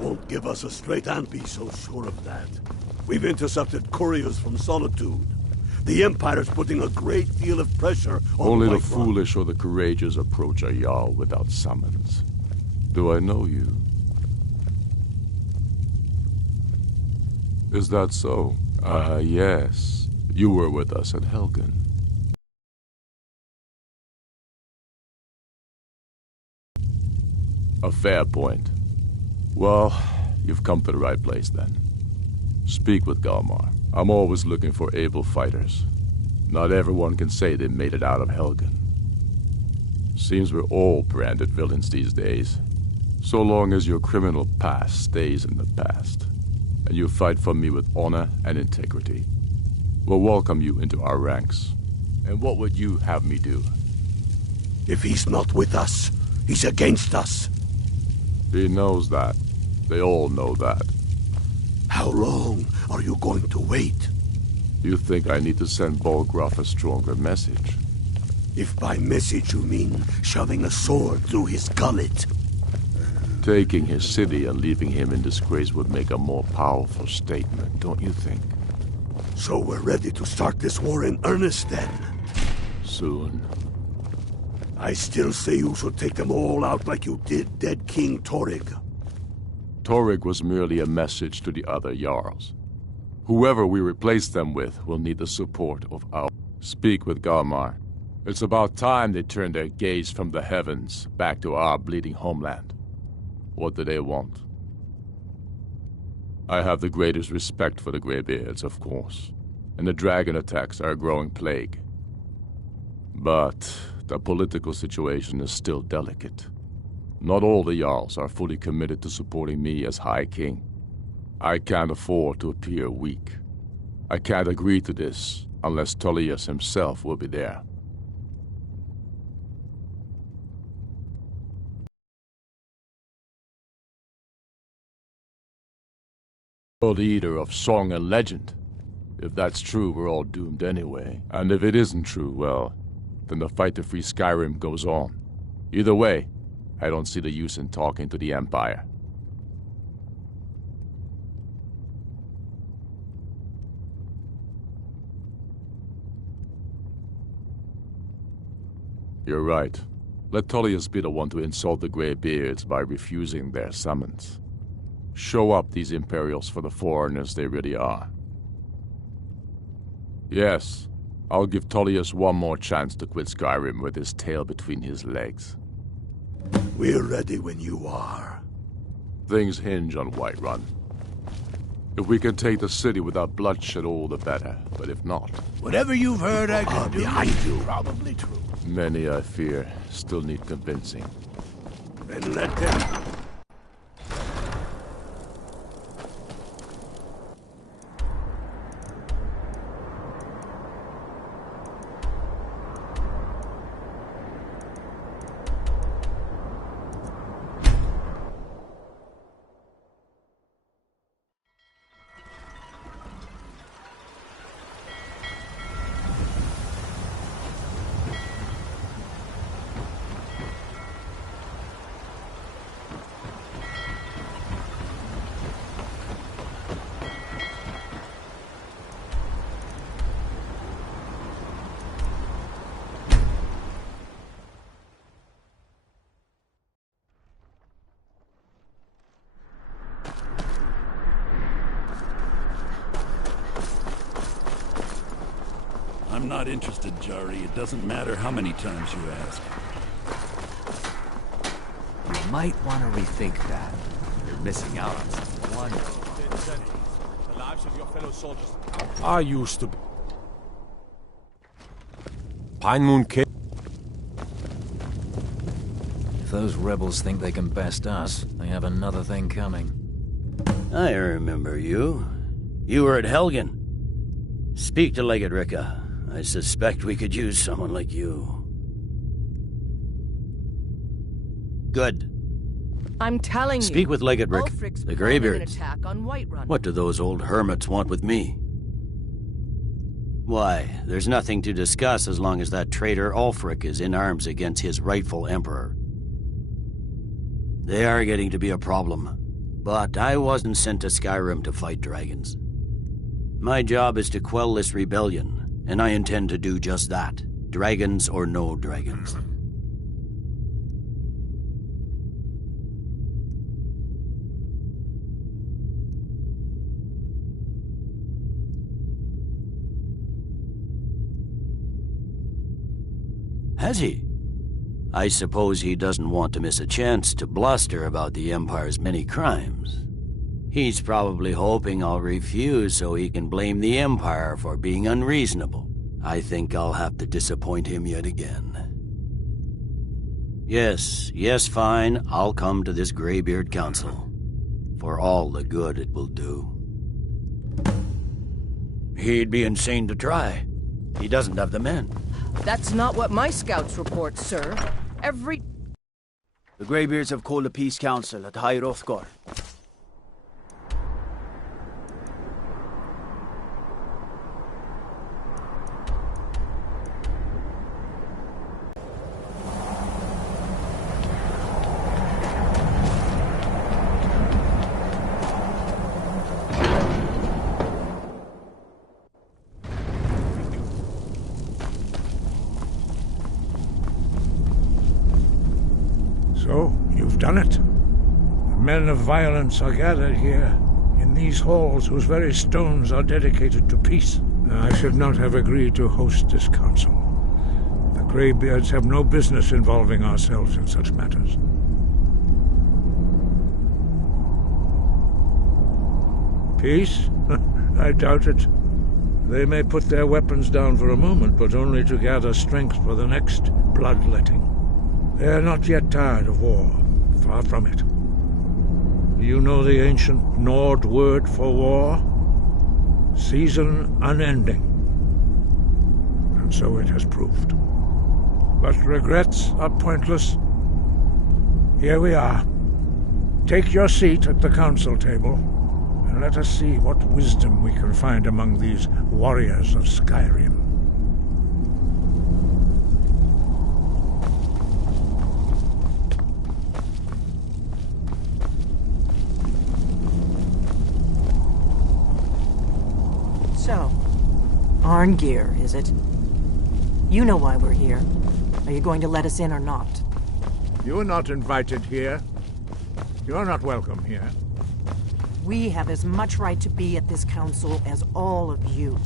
won't give us a straight and be so sure of that. We've intercepted couriers from Solitude. The Empire's putting a great deal of pressure on Only the Whiterun. foolish or the courageous approach a Jarl without summons. Do I know you? Is that so? Yes. You were with us at Helgen. A fair point. Well, you've come to the right place then. Speak with Galmar. I'm always looking for able fighters. Not everyone can say they made it out of Helgen. Seems we're all branded villains these days. So long as your criminal past stays in the past, and you fight for me with honor and integrity, we'll welcome you into our ranks. And what would you have me do? If he's not with us, he's against us. He knows that. They all know that. How long are you going to wait? You think I need to send Bolgraf a stronger message? If by message you mean shoving a sword through his gullet. Taking his city and leaving him in disgrace would make a more powerful statement, don't you think? So we're ready to start this war in earnest then? Soon. I still say you should take them all out like you did dead King Torrig. Torrig was merely a message to the other Jarls. Whoever we replace them with will need the support of our... Speak with Galmar. It's about time they turned their gaze from the heavens back to our bleeding homeland. What do they want? I have the greatest respect for the Greybeards, of course, and the dragon attacks are a growing plague. But the political situation is still delicate. Not all the Jarls are fully committed to supporting me as High King. I can't afford to appear weak. I can't agree to this unless Tullius himself will be there. World Eater of song and legend. If that's true, we're all doomed anyway. And if it isn't true, well, then the fight to free Skyrim goes on. Either way, I don't see the use in talking to the Empire. You're right. Let Tullius be the one to insult the Greybeards by refusing their summons. Show up these Imperials for the foreigners they really are. Yes, I'll give Tullius one more chance to quit Skyrim with his tail between his legs. We're ready when you are. Things hinge on Whiterun. If we can take the city without bloodshed, all the better. But if not... Whatever you've heard I can do behind you. Probably true. Many, I fear, still need convincing. Then let them... I'm not interested, Jari. It doesn't matter how many times you ask. You might want to rethink that. You're missing out on something wonderful. The lives of your fellow soldiers. I used to be. Pine Moon Cave. If those rebels think they can best us, they have another thing coming. I remember you. You were at Helgen. Speak to Legate Ricka. I suspect we could use someone like you. Good. I'm telling you. Speak with Legate Rick, Ulfric's the planning Greybeards. an attack on Whiterun. What do those old hermits want with me? Why, there's nothing to discuss as long as that traitor Ulfric is in arms against his rightful emperor. They are getting to be a problem. But I wasn't sent to Skyrim to fight dragons. My job is to quell this rebellion, and I intend to do just that, dragons or no dragons. Has he? I suppose he doesn't want to miss a chance to bluster about the Empire's many crimes. He's probably hoping I'll refuse so he can blame the Empire for being unreasonable. I think I'll have to disappoint him yet again. Yes, fine, I'll come to this Greybeard Council. For all the good it will do. He'd be insane to try. He doesn't have the men. That's not what my scouts report, sir. The Greybeards have called a peace council at High Hrothgar. So, you've done it. The men of violence are gathered here, in these halls whose very stones are dedicated to peace. I should not have agreed to host this council. The Greybeards have no business involving ourselves in such matters. Peace? I doubt it. They may put their weapons down for a moment, but only to gather strength for the next bloodletting. They are not yet tired of war. Far from it. Do you know the ancient Nord word for war? Season unending. And so it has proved. But regrets are pointless. Here we are. Take your seat at the council table, and let us see what wisdom we can find among these warriors of Skyrim. So, Arngeir, is it? You know why we're here. Are you going to let us in or not? You are not invited here. You are not welcome here. We have as much right to be at this council as all of you.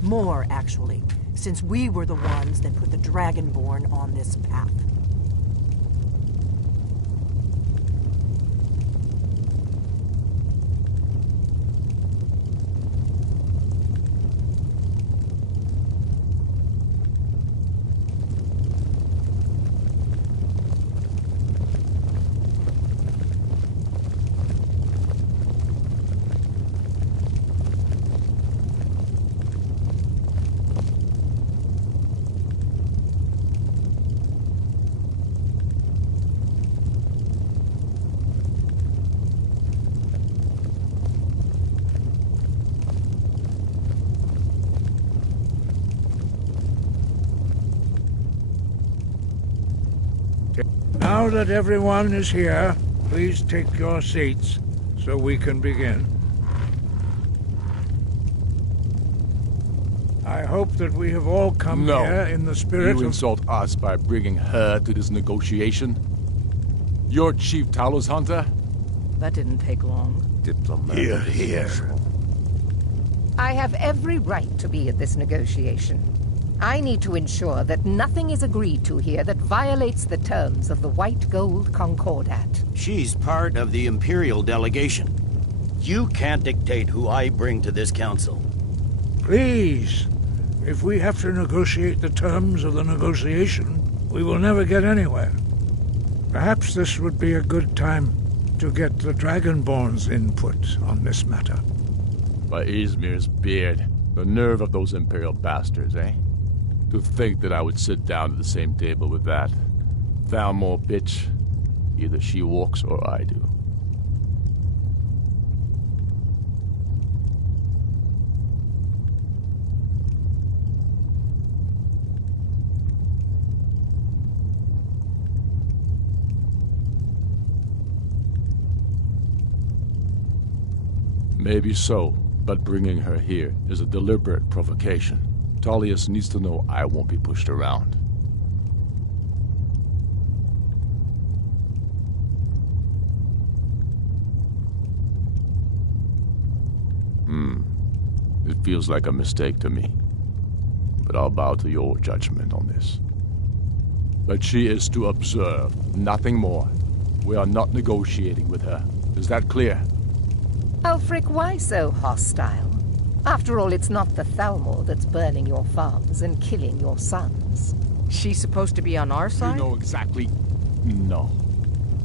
More, actually, since we were the ones that put the Dragonborn on this path. Now that everyone is here, please take your seats so we can begin. I hope that we have all come here in the spirit of... You insult us by bringing her to this negotiation? You're Chief Talos Hunter? That didn't take long. Here, here. I have every right to be at this negotiation. I need to ensure that nothing is agreed to here that violates the terms of the White Gold Concordat. She's part of the Imperial delegation. You can't dictate who I bring to this council. Please, if we have to negotiate the terms of the negotiation, we will never get anywhere. Perhaps this would be a good time to get the Dragonborn's input on this matter. By Izmir's beard, the nerve of those Imperial bastards, eh? To think that I would sit down at the same table with that. Thalmor bitch. Either she walks or I do. Maybe so, but bringing her here is a deliberate provocation. Tullius needs to know I won't be pushed around. It feels like a mistake to me. But I'll bow to your judgment on this. But she is to observe, nothing more. We are not negotiating with her. Is that clear? Ulfric, why so hostile? After all, it's not the Thalmor that's burning your farms and killing your sons. She's supposed to be on our side? You know exactly... No.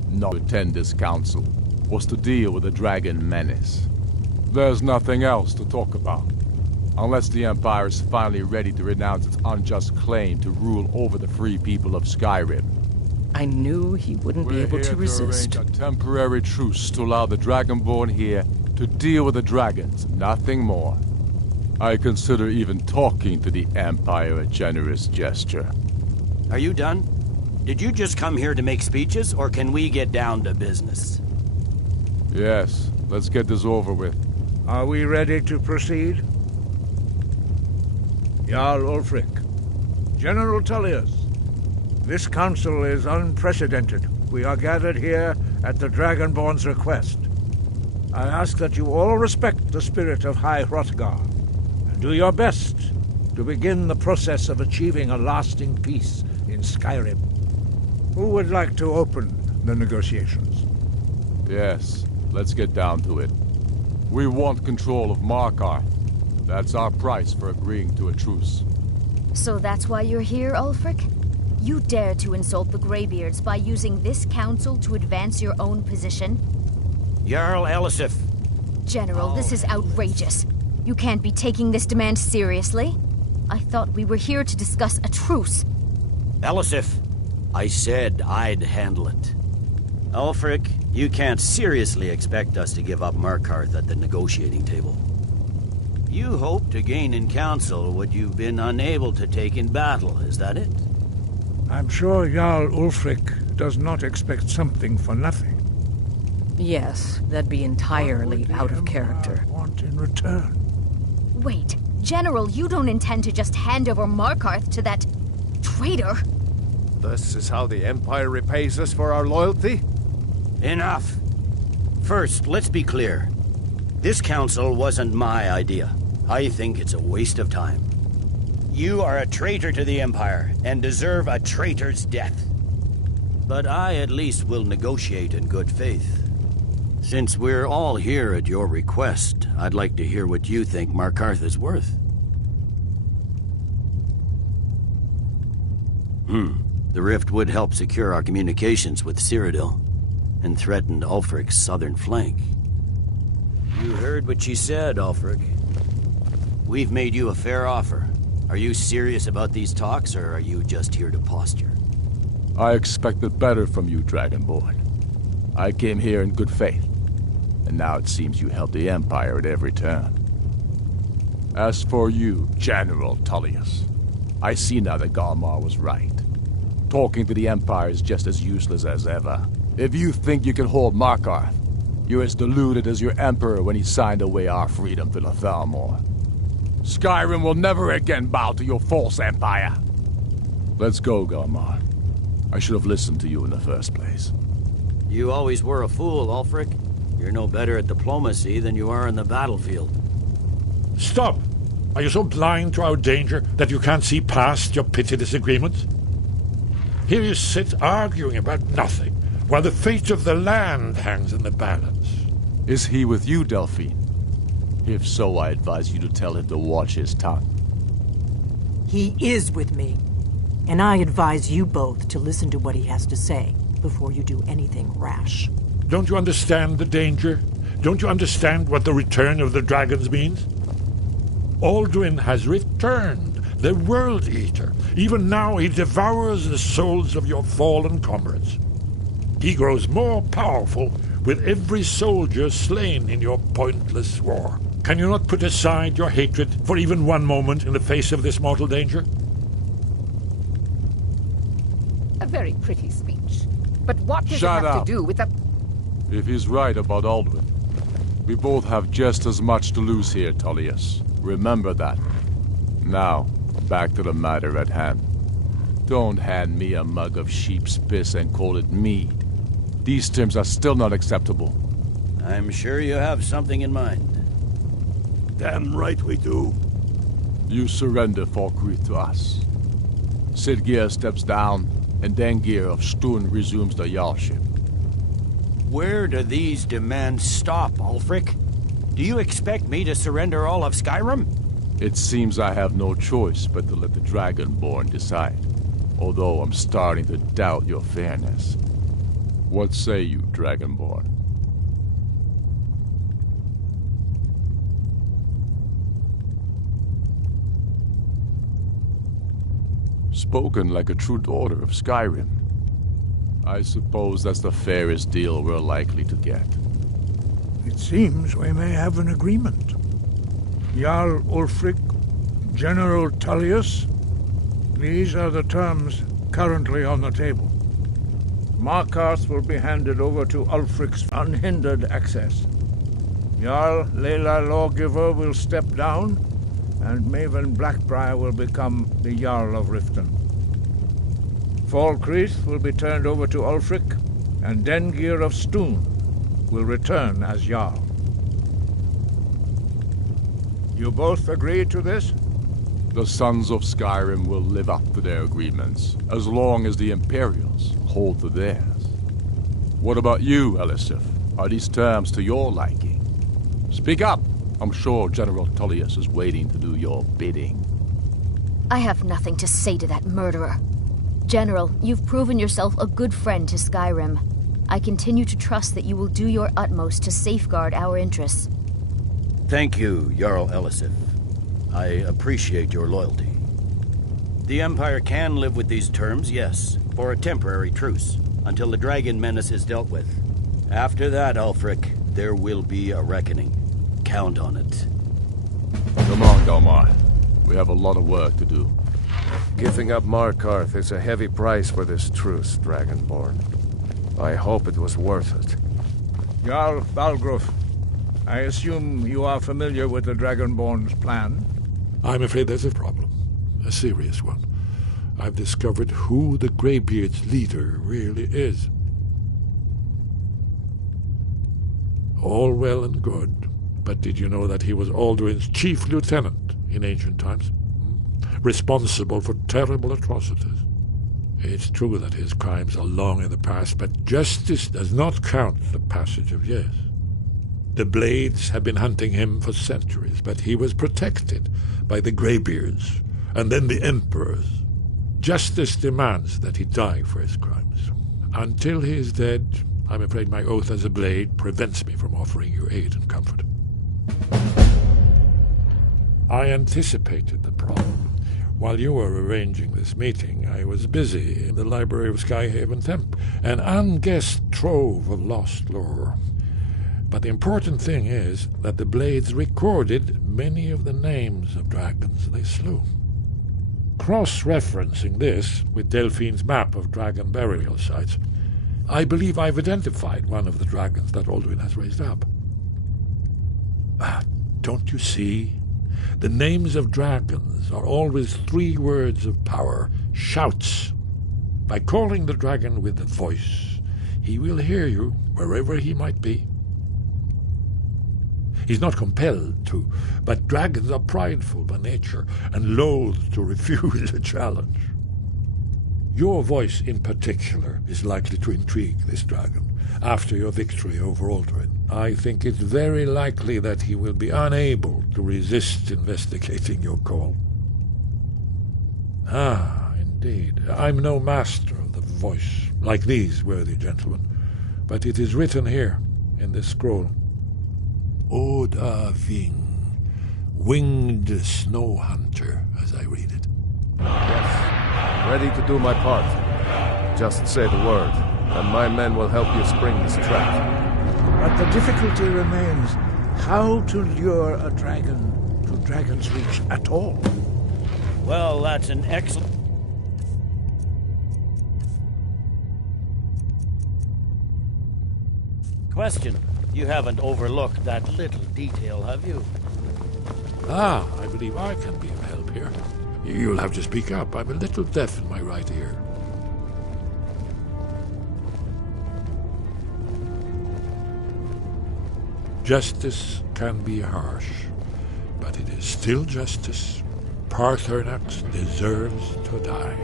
Not to attend this council was to deal with the dragon menace. There's nothing else to talk about. Unless the Empire is finally ready to renounce its unjust claim to rule over the free people of Skyrim. I knew he wouldn't be able to resist. We're here to arrange a temporary truce to allow the Dragonborn here to deal with the dragons, nothing more. I consider even talking to the Empire a generous gesture. Are you done? Did you just come here to make speeches, or can we get down to business? Yes, let's get this over with. Are we ready to proceed? Jarl Ulfric, General Tullius, this council is unprecedented. We are gathered here at the Dragonborn's request. I ask that you all respect the spirit of High Hrothgar, and do your best to begin the process of achieving a lasting peace in Skyrim. Who would like to open the negotiations? Yes, let's get down to it. We want control of Markarth. That's our price for agreeing to a truce. So that's why you're here, Ulfric? You dare to insult the Greybeards by using this council to advance your own position? Jarl Elisif. General, this is outrageous. You can't be taking this demand seriously. I thought we were here to discuss a truce. Elisif, I said I'd handle it. Ulfric, you can't seriously expect us to give up Markarth at the negotiating table. You hope to gain in council what you've been unable to take in battle, is that it? I'm sure Jarl Ulfric does not expect something for nothing. Yes, that'd be entirely out of character. Want in return? Wait, General, you don't intend to just hand over Markarth to that traitor? This is how the Empire repays us for our loyalty? Enough. First, let's be clear. This council wasn't my idea. I think it's a waste of time. You are a traitor to the Empire and deserve a traitor's death. But I at least will negotiate in good faith. Since we're all here at your request, I'd like to hear what you think Markarth is worth. The rift would help secure our communications with Cyrodiil and threatened Ulfric's southern flank. You heard what she said, Ulfric. We've made you a fair offer. Are you serious about these talks, or are you just here to posture? I expected better from you, Dragonborn. I came here in good faith, and now it seems you help the Empire at every turn. As for you, General Tullius, I see now that Galmar was right. Talking to the Empire is just as useless as ever. If you think you can hold Markarth, you're as deluded as your Emperor when he signed away our freedom to the Thalmor. Skyrim will never again bow to your false empire. Let's go, Galmar. I should have listened to you in the first place. You always were a fool, Ulfric. You're no better at diplomacy than you are in the battlefield. Stop! Are you so blind to our danger that you can't see past your petty disagreements? Here you sit arguing about nothing, while the fate of the land hangs in the balance. Is he with you, Delphine? If so, I advise you to tell him to watch his tongue. He is with me, and I advise you both to listen to what he has to say before you do anything rash. Don't you understand the danger? Don't you understand what the return of the dragons means? Alduin has returned, the World Eater. Even now he devours the souls of your fallen comrades. He grows more powerful with every soldier slain in your pointless war. Can you not put aside your hatred for even one moment in the face of this mortal danger? A very pretty speech. But what does Shut it have up. to do with the... If he's right about Alduin, We both have just as much to lose here, Tullius. Remember that. Now, back to the matter at hand. Don't hand me a mug of sheep's piss and call it mead. These terms are still not acceptable. I'm sure you have something in mind. Damn right we do. You surrender Falkreath to us. Sidgeir steps down, and Dengir of Stun resumes the Jarlship. Where do these demands stop, Ulfric? Do you expect me to surrender all of Skyrim? It seems I have no choice but to let the Dragonborn decide. Although I'm starting to doubt your fairness. What say you, Dragonborn? Spoken like a true daughter of Skyrim. I suppose that's the fairest deal we're likely to get. It seems we may have an agreement. Jarl Ulfric, General Tullius, these are the terms currently on the table. Markarth will be handed over to Ulfric's unhindered access. Jarl Layla Lawgiver will step down, and Maven Blackbriar will become the Jarl of Riften. Falkreath will be turned over to Ulfric, and Dengir of Stun will return as Jarl. You both agree to this? The Sons of Skyrim will live up to their agreements, as long as the Imperials hold to theirs. What about you, Elisif? Are these terms to your liking? Speak up! I'm sure General Tullius is waiting to do your bidding. I have nothing to say to that murderer. General, you've proven yourself a good friend to Skyrim. I continue to trust that you will do your utmost to safeguard our interests. Thank you, Jarl Elisif. I appreciate your loyalty. The Empire can live with these terms, yes, for a temporary truce, until the dragon menace is dealt with. After that, Ulfric, there will be a reckoning. Count on it. Come on, Galmar. We have a lot of work to do. Giving up Markarth is a heavy price for this truce, Dragonborn. I hope it was worth it. Jarl Balgruf, I assume you are familiar with the Dragonborn's plan? I'm afraid there's a problem. A serious one. I've discovered who the Greybeard's leader really is. All well and good, but did you know that he was Alduin's chief lieutenant in ancient times? Responsible for terrible atrocities. It's true that his crimes are long in the past, but justice does not count the passage of years. The Blades have been hunting him for centuries, but he was protected by the Greybeards, and then the Emperors. Justice demands that he die for his crimes. Until he is dead, I'm afraid my oath as a Blade prevents me from offering you aid and comfort. I anticipated the problem. While you were arranging this meeting, I was busy in the library of Skyhaven Temple, an unguessed trove of lost lore. But the important thing is that the Blades recorded many of the names of dragons they slew. Cross-referencing this with Delphine's map of dragon burial sites, I believe I've identified one of the dragons that Alduin has raised up. Don't you see? The names of dragons are always 3 words of power, shouts. By calling the dragon with a voice, he will hear you wherever he might be. He's not compelled to, but dragons are prideful by nature and loath to refuse a challenge. Your voice in particular is likely to intrigue this dragon after your victory over Alduin. I think it's very likely that he will be unable to resist investigating your call. Ah, indeed. I'm no master of the voice, like these worthy gentlemen, but it is written here in this scroll. Oda Ving, winged snow hunter, as I read it. Yes, ready to do my part. Just say the word, and my men will help you spring this trap. But the difficulty remains how to lure a dragon to Dragon's Reach at all. Well, that's an excellent... question. You haven't overlooked that little detail, have you? Ah, I believe I can be of help here. You'll have to speak up. I'm a little deaf in my right ear. Justice can be harsh, but it is still justice. Paarthurnax deserves to die.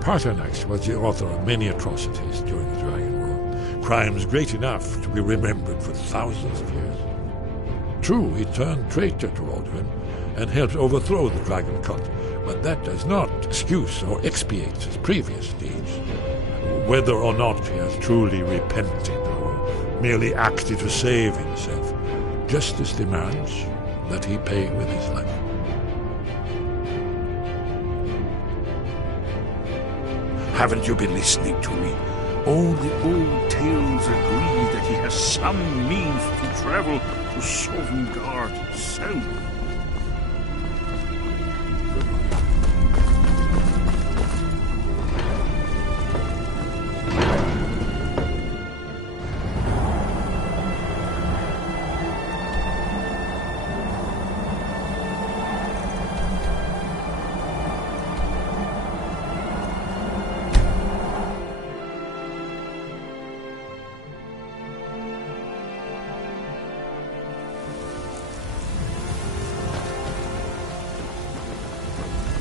Paarthurnax was the author of many atrocities during the Dragon War, crimes great enough to be remembered for thousands of years. True, he turned traitor to Alduin and helped overthrow the Dragon Cult, but that does not excuse or expiate his previous deeds. Whether or not he has truly repented or merely acted to save himself, justice demands that he pay with his life. Haven't you been listening to me? All the old tales agree that he has some means to travel to Sovngarde itself.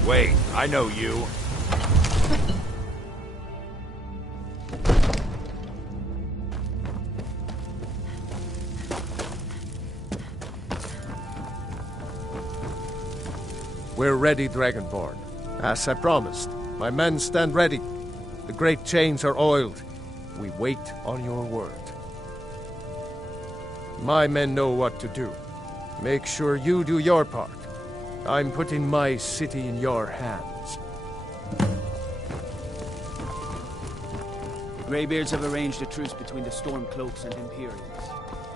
Wait, I know you. We're ready, Dragonborn. As I promised, my men stand ready. The great chains are oiled. We wait on your word. My men know what to do. Make sure you do your part. I'm putting my city in your hands. Greybeards have arranged a truce between the Stormcloaks and Imperials.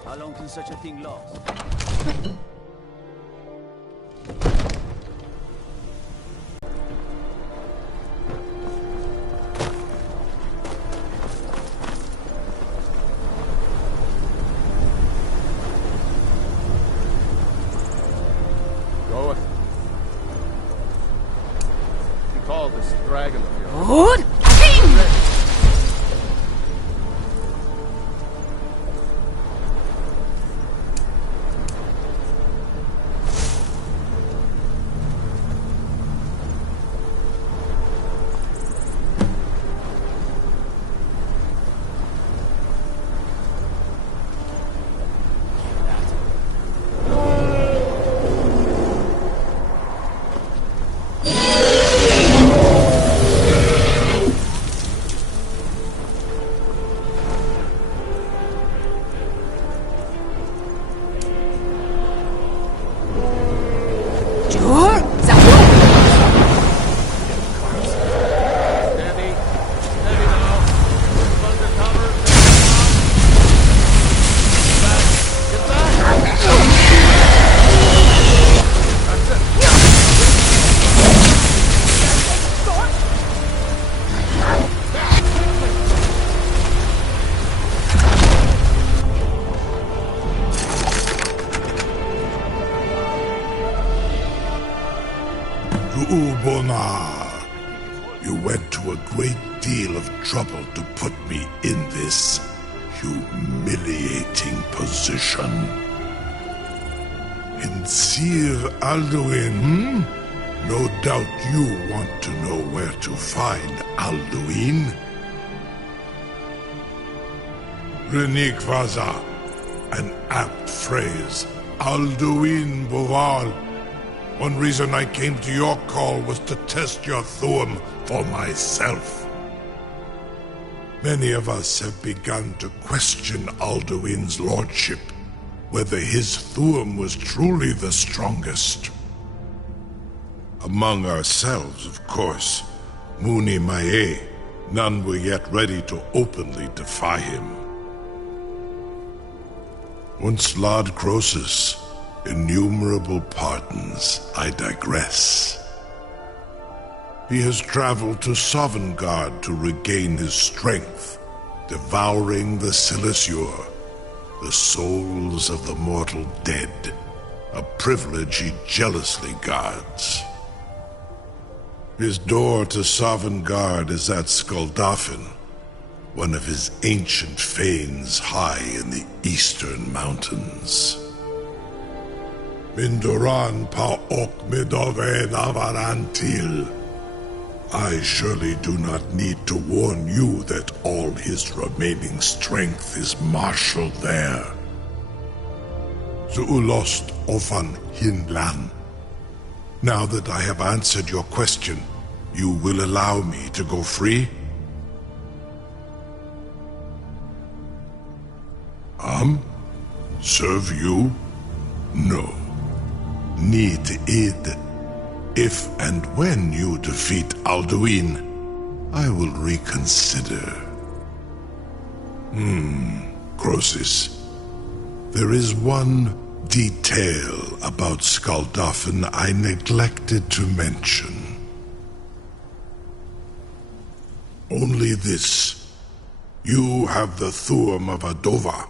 How long can such a thing last? Call this dragon of yours. Good. Ulbonar, you went to a great deal of trouble to put me in this humiliating position. In Sir Alduin, No doubt you want to know where to find Alduin. Renikvaza, an apt phrase. Alduin Boval. One reason I came to your call was to test your Thuum for myself. Many of us have begun to question Alduin's lordship, whether his Thuum was truly the strongest. Among ourselves, of course, Muni Mae, none were yet ready to openly defy him. Once Lord Croesus, innumerable pardons, I digress. He has traveled to Sovngarde to regain his strength, devouring the Silesure, the souls of the mortal dead, a privilege he jealously guards. His door to Sovngarde is at Skuldafn, one of his ancient fanes high in the eastern mountains. Mindoran pa ok midove navarantil. I surely do not need to warn you that all his remaining strength is marshaled there. Zuulost ofan hinlan. Now that I have answered your question, you will allow me to go free? Serve you? No. Need id. If and when you defeat Alduin, I will reconsider. Croesus. There is one detail about Skuldafn I neglected to mention. Only this. You have the Thuum of Adova,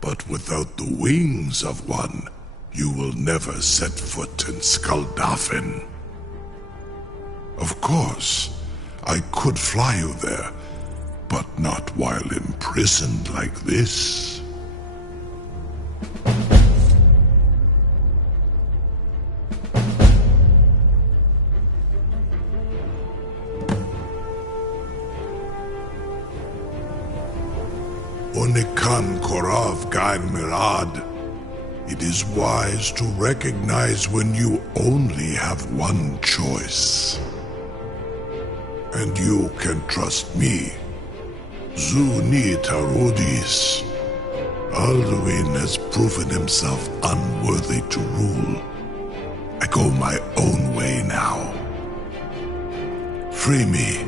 but without the wings of one, you will never set foot in Skuldafn. Of course, I could fly you there, but not while imprisoned like this. Onikan Korav Gain Mirad. It is wise to recognize when you only have one choice. And you can trust me. Zuni Tarudis. Alduin has proven himself unworthy to rule. I go my own way now. Free me,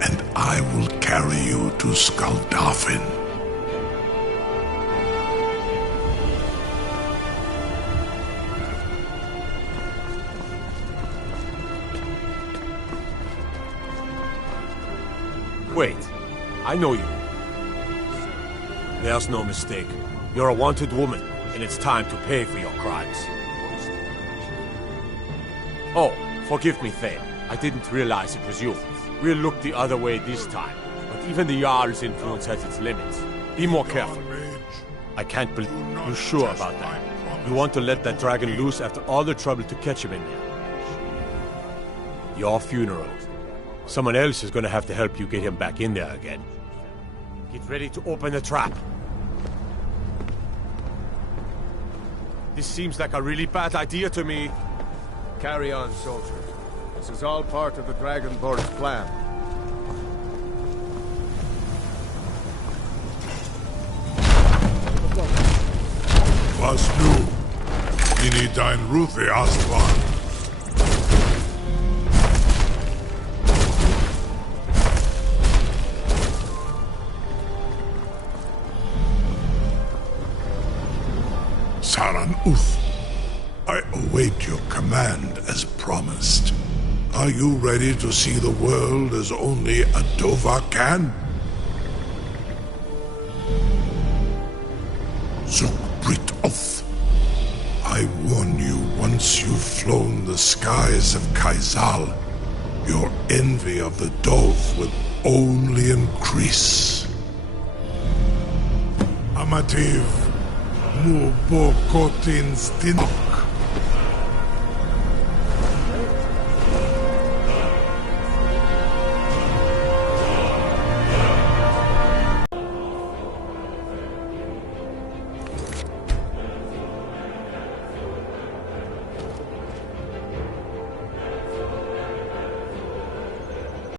and I will carry you to Skuldafn. Wait, I know you. There's no mistake. You're a wanted woman, and it's time to pay for your crimes. Oh, forgive me, Thane. I didn't realize it was you. We'll look the other way this time, but even the Jarl's influence has its limits. Be more careful. I can't believe you're sure about that. You want to let that dragon loose after all the trouble to catch him in there. Your funeral. Someone else is gonna have to help you get him back in there again. Get ready to open the trap. This seems like a really bad idea to me. Carry on, soldier. This is all part of the Dragonborn's plan. Was nu? Ini dein Ruthi Astvan. Saran Uth, I await your command as promised. Are you ready to see the world as only Adova can? Zukbrit Oth, I warn you, once you've flown the skies of Kaizal, your envy of the Dove will only increase. Amativ. Mubokotin Stinok.